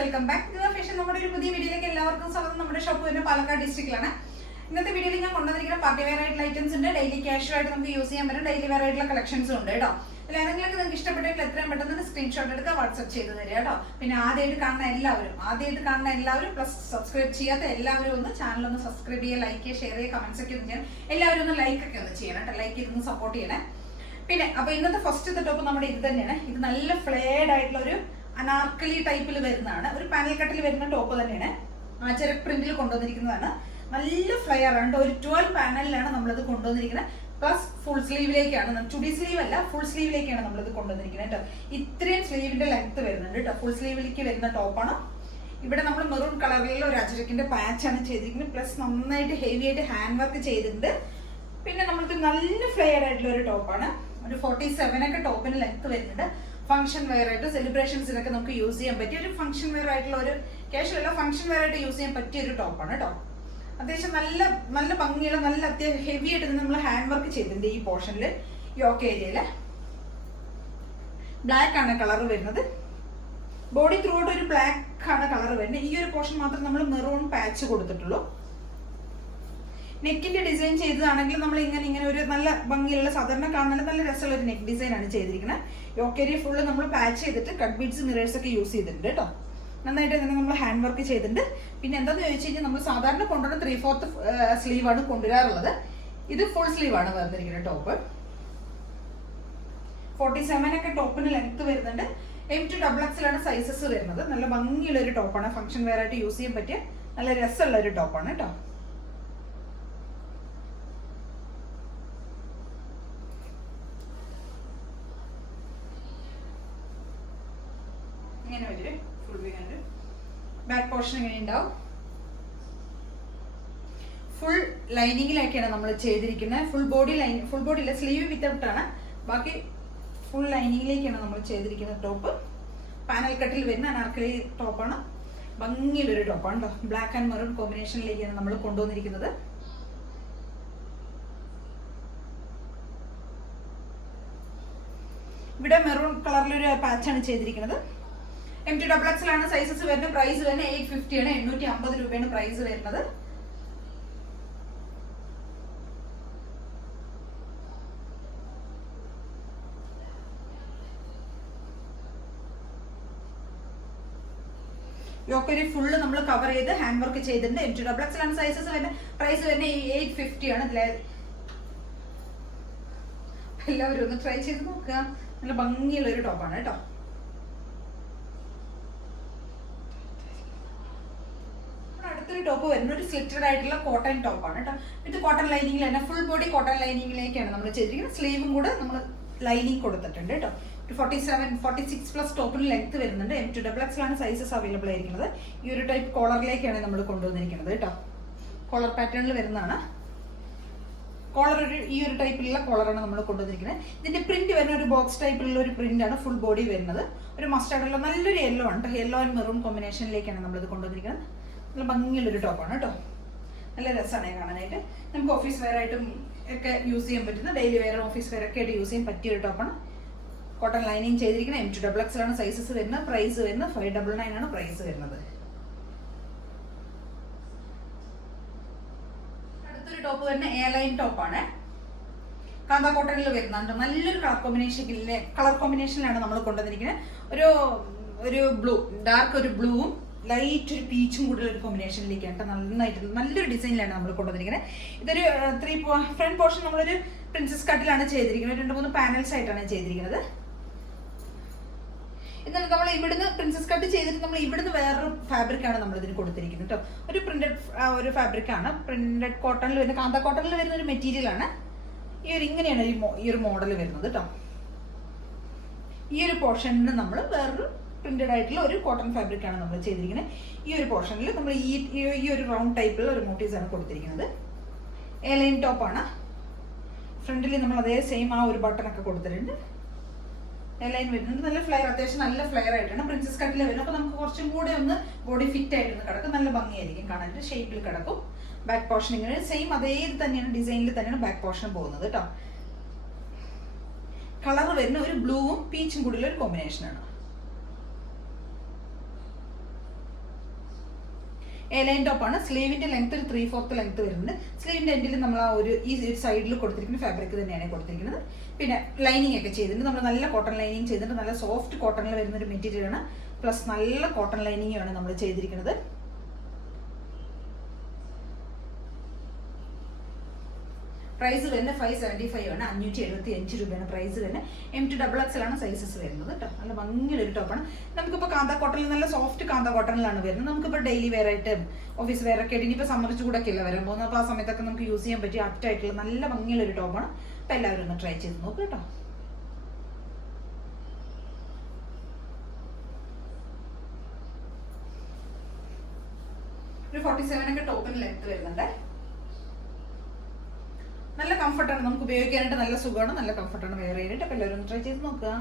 Welcome back. Fashion നമ്മുടെ ഒരു പുതിയ വീഡിയോയിലേക്ക് എല്ലാവർക്കും സ്വാഗതം. നമ്മുടെ ഷോപ്പ് വരുന്നത് പാലക്കാട് ഡിസ്ട്രിക്റ്റിലാണ്. ഇന്നത്തെ വീഡിയോയിൽ ഞാൻ കൊണ്ടുവന്നിരിക്കുന്ന പാർട്ടി വെയർ ആയിട്ടുള്ള ഐറ്റംസ് ഉണ്ട്. ഡെയിലി ക്യാഷ്വൽ ആയിട്ട് നമുക്ക് യൂസ് ചെയ്യാൻ പറ്റും. ഡെയിലി വെയർ ആയിട്ടുള്ള കളക്ഷൻസും ഉണ്ട് കേട്ടോ. അതിൽ ഏതെങ്കിലും നിങ്ങൾക്ക് ഇഷ്ടപ്പെട്ടെങ്കിൽ എത്രയും പെട്ടെന്ന് സ്ക്രീൻഷോട്ട് എടുക്കുക, വാട്സ്ആപ്പ് ചെയ്ത് തരിക കേട്ടോ. പിന്നെ ആദ്യമായിട്ട് കാണുന്ന എല്ലാവരും പ്ലസ് സബ്സ്ക്രൈബ് ചെയ്യാത്ത എല്ലാവരും ഒന്ന് ചാനൽ ഒന്ന് സബ്സ്ക്രൈബ് ചെയ്യുക, ലൈക്ക് ചെയ്യുക, ഷെയർ ചെയ്യുക, കമന്റ്സ് ഒക്കെ ഒന്ന് ചെയ്യണം. എല്ലാവരും ഒന്ന് ലൈക്ക് ഒക്കെ ഒന്ന് ചെയ്യണം കേട്ടോ. ലൈക്ക് ചെയ്തൊന്ന് സപ്പോർട്ട് ചെയ്യണേ. പിന്നെ അപ്പൊ ഇന്നത്തെ ഫസ്റ്റ് ടോപ്പ് നമ്മുടെ ഇത് തന്നെയാണ്. ഇത് നല്ല ഫ്ലെയർഡ് ആയിട്ടുള്ള ഒരു അനാർക്കലി ടൈപ്പിൽ വരുന്നതാണ്. ഒരു പാനൽ കട്ടിൽ വരുന്ന ടോപ്പ് തന്നെയാണ്. ആചരക് പ്രിന്റിൽ കൊണ്ടുവന്നിരിക്കുന്നതാണ്. നല്ല ഫ്ലെയർ ആണ്. ഒരു 12 പാനലിലാണ് നമ്മളിത് കൊണ്ടുവന്നിരിക്കുന്നത്. പ്ലസ് ഫുൾ സ്ലീവിലേക്കാണ്, ചുടി സ്ലീവ് അല്ല, ഫുൾ സ്ലീവിലേക്കാണ് നമ്മളിത് കൊണ്ടുവന്നിരിക്കുന്നത് കേട്ടോ. ഇത്രയും സ്ലീവിന്റെ ലെങ്ത് വരുന്നുണ്ട് കേട്ടോ. ഫുൾ സ്ലീവിലേക്ക് വരുന്ന ടോപ്പാണ്. ഇവിടെ നമ്മൾ മെറൂൺ കളറിലുള്ള ഒരു അജരക്കിന്റെ പാച്ചാണ് ചെയ്തിരിക്കുന്നത്. പ്ലസ് നന്നായിട്ട് ഹെവി ആയിട്ട് ഹാൻഡ് വർക്ക് ചെയ്തിട്ടുണ്ട്. പിന്നെ നമ്മൾക്ക് നല്ല ഫ്ലെയർ ആയിട്ടുള്ള ഒരു ടോപ്പാണ്. ഒരു 47 ഒക്കെ ടോപ്പിന് ലെങ്ത് വരുന്നുണ്ട്. ഫംഗ്ഷൻ വെയർ ആയിട്ട് സെലിബ്രേഷൻസിനൊക്കെ നമുക്ക് യൂസ് ചെയ്യാൻ പറ്റിയ ഒരു ഫംഗ്ഷൻ വെയർ ആയിട്ടുള്ള ഒരു ക്യാഷ്വൽ അല്ല, ഫംഗ്ഷൻ വെയർ ആയിട്ട് യൂസ് ചെയ്യാൻ പറ്റിയ ഒരു ടോപ്പാണ് കേട്ടോ. അത്യാവശ്യം നല്ല നല്ല ഭംഗിയുള്ള നല്ല അത്യാവശ്യം ഹെവി ആയിട്ട് നമ്മൾ ഹാൻഡ് വർക്ക് ചെയ്തിട്ടുണ്ട്. ഈ പോർഷനിൽ യോക്ക് ഏരിയയില് ബ്ലാക്ക് ആണ് കളർ വരുന്നത്. ബോഡി ത്രൂ ഔട്ട് ഒരു ബ്ലാക്ക് ആണ് കളർ വരുന്നത്. ഈ ഒരു പോർഷൻ മാത്രം നമ്മൾ മെറൂൺ പാച്ച് കൊടുത്തിട്ടുള്ളൂ. നെക്കിന്റെ ഡിസൈൻ ചെയ്തതാണെങ്കിൽ നമ്മൾ ഇങ്ങനെ ഒരു നല്ല ഭംഗിയുള്ള സാധാരണ കാണുന്ന നല്ല രസമുള്ള ഒരു നെക്ക് ഡിസൈൻ ആണ് ചെയ്തിരിക്കുന്നത്. യോക്കേരിയ ഫുള്ള് നമ്മൾ പാച്ച് ചെയ്തിട്ട് കട്ട് ബീഡ്സ് മിറേഴ്സ് ഒക്കെ യൂസ് ചെയ്തിട്ടുണ്ട് കേട്ടോ. നന്നായിട്ട് തന്നെ നമ്മൾ ഹാൻഡ് വർക്ക് ചെയ്തിട്ടുണ്ട്. പിന്നെ എന്താണെന്ന് ചോദിച്ചു കഴിഞ്ഞാൽ നമ്മൾ സാധാരണ കൊണ്ടുവരുന്ന 3/4 സ്ലീവ് ആണ് കൊണ്ടുവരാറുള്ളത്. ഇത് ഫുൾ സ്ലീവ് ആണ് വന്നിരിക്കുന്നത് ടോപ്പ്. 47 ഒക്കെ ടോപ്പിന് ലെങ്ത് വരുന്നുണ്ട്. M2XXL സൈസസ് വരുന്നത്. നല്ല ഭംഗിയുള്ള ഒരു ടോപ്പാണ്. ഫംഗ്ഷൻ വെയർ ആയിട്ട് യൂസ് ചെയ്യാൻ പറ്റിയ നല്ല രസമുള്ള ഒരു ടോപ്പാണ് കേട്ടോ. ഇങ്ങനെ വരും ഫുൾ വീങ്ങുണ്ട്. ബാക്ക് പോർഷൻ ഇങ്ങനെ ഉണ്ടാവും. ഫുൾ ലൈനിങ്ങിലൊക്കെയാണ് നമ്മൾ ചെയ്തിരിക്കുന്നത്. ഫുൾ ബോഡിയില്ല, സ്ലീവ് വിത്തൗട്ട് ആണ്. ബാക്കി ഫുൾ ലൈനിങ്ങിലേക്കാണ് നമ്മൾ ചെയ്തിരിക്കുന്നത്. ടോപ്പ് പാനൽ കട്ടിൽ വരുന്ന അനാർക്കലി ടോപ്പാണ്. ഭംഗിയുള്ളൊരു ടോപ്പാണ് കേട്ടോ. ബ്ലാക്ക് ആൻഡ് മെറൂൺ കോമ്പിനേഷനിലേക്കാണ് നമ്മൾ കൊണ്ടുവന്നിരിക്കുന്നത്. ഇവിടെ മെറൂൺ കളറിലൊരു പാച്ചാണ് ചെയ്തിരിക്കുന്നത്. M2XXL സൈസസ് വരുന്നത്. പ്രൈസ് വരുന്നത് 850 ആണ്. 850 രൂപയാണ് പ്രൈസ് വരുന്നത്. യോക്കരി ഫുള്ള് നമ്മൾ കവർ ചെയ്ത് ഹാൻഡ് വർക്ക് ചെയ്തിട്ടുണ്ട്. M2XXL സൈസസ് വരുന്ന പ്രൈസ് വരുന്നത് 850 ആണ്. എല്ലാവരും ഒന്ന് ട്രൈ ചെയ്ത് നോക്കുക. നല്ല ഭംഗിയുള്ള ഒരു ടോപ്പാണ് കേട്ടോ. അടുത്തൊരു ടോപ്പ് വരുന്ന ഒരു സ്ലിറ്റഡ് ആയിട്ടുള്ള കോട്ടൺ ടോപ്പാണ് കേട്ടോ. ഇത് കോട്ടൺ ലൈനിങ്ങിൽ തന്നെ ഫുൾ ബോഡി കോട്ടൺ ലൈനിങ്ങിലേക്കാണ് നമ്മൾ ചെയ്തിരിക്കുന്നത്. സ്ലീവും കൂടെ നമ്മൾ ലൈനിങ് കൊടുത്തിട്ടുണ്ട് കേട്ടോ. 46+ ടോപ്പിന് ലെങ്ത് വരുന്നുണ്ട്. M2XXL സൈസസ് അവൈലബിൾ ആയിരിക്കുന്നത്. ഈ ഒരു ടൈപ്പ് കോളറിലേക്കാണ് നമ്മൾ കൊണ്ടുവന്നിരിക്കുന്നത് കേട്ടോ. കോളർ പാറ്റേണിൽ വരുന്നതാണ്. കോളർ ഈ ഒരു ടൈപ്പിലുള്ള കോളറാണ് നമ്മൾ കൊണ്ടുവന്നിരിക്കുന്നത്. ഇതിന്റെ പ്രിന്റ് വരുന്ന ഒരു ബോക്സ് ടൈപ്പിലുള്ള ഒരു പ്രിന്റ് ആണ് ഫുൾ ബോഡി വരുന്നത്. ഒരു മസ്റ്റാർഡുള്ള നല്ലൊരു യെല്ലോ ആണ്. യെല്ലോ ആൻഡ് മെറൂൺ കോമ്പിനേഷനിലേക്കാണ് നമ്മളിത് കൊണ്ടുവന്നിരിക്കുന്നത്. നല്ല ഭംഗിയുള്ളൊരു ടോപ്പാണ് കേട്ടോ. നല്ല രസമാണ് കാണാനായിട്ട്. നമുക്ക് ഓഫീസ് വെയർ ആയിട്ടും ഒക്കെ യൂസ് ചെയ്യാൻ പറ്റുന്ന, ഡെയിലി വെയർ ഓഫീസ് വെയർ ഒക്കെ ആയിട്ട് യൂസ് ചെയ്യാൻ പറ്റിയ ഒരു ടോപ്പാണ്. കോട്ടൺ ലൈനിങ് ചെയ്തിരിക്കുന്നത്. M2XXL സൈസസ് വരുന്നത്. പ്രൈസ് വരുന്നത് 599 ആണ് പ്രൈസ് വരുന്നത്. അടുത്തൊരു ടോപ്പ് വരുന്ന എയർലൈൻ ടോപ്പാണ്. കാന്ത കോട്ടണിൽ വരുന്നുണ്ട്. നല്ലൊരു കളർ കോമ്പിനേഷനിലാണ് നമ്മൾ കൊണ്ടുവന്നിരിക്കുന്നത്. ഒരു ബ്ലൂ, ഡാർക്ക് ഒരു ബ്ലൂവും ലൈറ്റ് ഒരു പീച്ചും കൂടുതൽ ഒരു കോമ്പിനേഷനിലേക്കാണ്. നല്ലൊരു ഡിസൈനിലാണ് നമ്മൾ കൊണ്ടുവന്നിരിക്കുന്നത്. ഇതൊരു ഫ്രണ്ട് പോർഷൻ നമ്മളൊരു പ്രിൻസസ് കട്ടിലാണ് ചെയ്തിരിക്കുന്നത്. 2-3 പാനൽസ് ആയിട്ടാണ് ചെയ്തിരിക്കുന്നത്. എന്നിട്ട് നമ്മൾ ഇവിടുന്ന് പ്രിൻസസ് കട്ട് ചെയ്തിട്ട് നമ്മൾ ഇവിടുന്ന് വേറൊരു ഫാബ്രിക് ആണ് നമ്മൾ ഇതിന് കൊടുത്തിരിക്കുന്നത് കേട്ടോ. ഒരു പ്രിന്റഡ് ഫാബ്രിക് ആണ്. പ്രിന്റഡ് കോട്ടണിൽ വരുന്ന, കാന്ത കോട്ടണിൽ വരുന്ന ഒരു മെറ്റീരിയൽ ആണ്. ഇങ്ങനെയാണ് ഈ ഒരു മോഡൽ വരുന്നത് കേട്ടോ. ഈ ഒരു പോർഷനിൽ നമ്മൾ വേറൊരു പ്രിന്റഡ് ആയിട്ടുള്ള ഒരു കോട്ടൺ ഫാബ്രിക് ആണ് നമ്മൾ ചെയ്തിരിക്കുന്നത്. ഈ ഒരു പോർഷനിൽ നമ്മൾ ഈ ഒരു റൗണ്ട് ടൈപ്പിലുള്ള ഒരു മോട്ടീവ്സ് ആണ് കൊടുത്തിരിക്കുന്നത്. എയർലൈൻ ടോപ്പാണ്. ഫ്രണ്ടിൽ നമ്മൾ അതേ സെയിം ആ ഒരു ബട്ടൺ ഒക്കെ കൊടുത്തിട്ടുണ്ട്. എയർലൈൻ വരുന്നുണ്ട്. നല്ല ഫ്ലെയർ, അത്യാവശ്യം നല്ല ഫ്ലെയർ ആയിട്ടാണ് പ്രിൻസസ് കട്ടിൽ വരുന്നത്. അപ്പോൾ നമുക്ക് കുറച്ചും കൂടെ ഒന്ന് ബോഡി ഫിറ്റ് ആയിട്ടൊന്ന് കിടക്കും. നല്ല ഭംഗിയായിരിക്കും കാണാനായിട്ട്. ഷേപ്പിൽ കിടക്കും. ബാക്ക് പോർഷൻ ഇങ്ങനെ സെയിം അതേ തന്നെയാണ്, ഡിസൈനിൽ തന്നെയാണ് ബാക്ക് പോർഷൻ പോകുന്നത് കേട്ടോ. കളർ വരുന്ന ഒരു ബ്ലൂവും പീച്ചും കൂടിയുള്ള ഒരു കോമ്പിനേഷനാണ്. എ ലൈൻ ടോപ്പാണ്. സ്ലീവിന്റെ ലെങ്ത് ഒരു 3/4 ലെങ്ത് വരുന്നുണ്ട്. സ്ലീവിന്റെ എൻഡിൽ നമ്മൾ ആ ഒരു ഈ സൈഡിൽ കൊടുത്തിരിക്കുന്ന ഫാബ്രിക് തന്നെയാണ് കൊടുത്തിരിക്കുന്നത്. പിന്നെ ലൈനിങ് ഒക്കെ ചെയ്തിട്ടുണ്ട്. നമ്മൾ നല്ല കോട്ടൺ ലൈനിങ് ചെയ്തിട്ട് നല്ല സോഫ്റ്റ് കോട്ടണിൽ വരുന്ന ഒരു മെറ്റീരിയൽ ആണ്. പ്ലസ് നല്ല കോട്ടൺ ലൈനിങ് ആണ് നമ്മൾ ചെയ്തിരിക്കുന്നത്. പ്രൈസ് വരുന്നത് 575 ആണ്. 575 രൂപയാണ് പ്രൈസ് വരുന്നത്. M2XXL ആണ് സൈസസ് വരുന്നത് കേട്ടോ. നല്ല ഭംഗിയുള്ളൊരു ടോപ്പാണ്. നമുക്കിപ്പോൾ കാന്ത കോട്ടണിൽ നല്ല സോഫ്റ്റ് കാന്ത കോട്ടണിലാണ് വരുന്നത്. നമുക്കിപ്പോൾ ഡെയിലി വെയർ ആയിട്ട് ഓഫീസ് വെയർ ഒക്കെ ആയിട്ട് ഇനിയിപ്പോൾ സമ്മർ ചൂടൊക്കെ അല്ല വരാൻ പോകുന്നത്. അപ്പോൾ ആ സമയത്തൊക്കെ നമുക്ക് യൂസ് ചെയ്യാൻ പറ്റിയ ആപ്റ്റായിട്ടുള്ള നല്ല ഭംഗിയുള്ളൊരു ടോപ്പാണ്. അപ്പോൾ എല്ലാവരും ഒന്ന് ട്രൈ ചെയ്ത് നോക്കുക കേട്ടോ. ഒരു 47 ഒക്കെ ടോപ്പിന് ലെങ്ത് വരുന്നുണ്ട്. നല്ല കംഫർട്ടാണ്, നമുക്ക് ഉപയോഗിക്കാനായിട്ട് നല്ല സുഖമാണ്, നല്ല കംഫർട്ടാണ് വെയർ ചെയ്യാനായിട്ട്. അപ്പോൾ എല്ലാവരും ഒന്ന് ട്രൈ ചെയ്ത് നോക്കുക.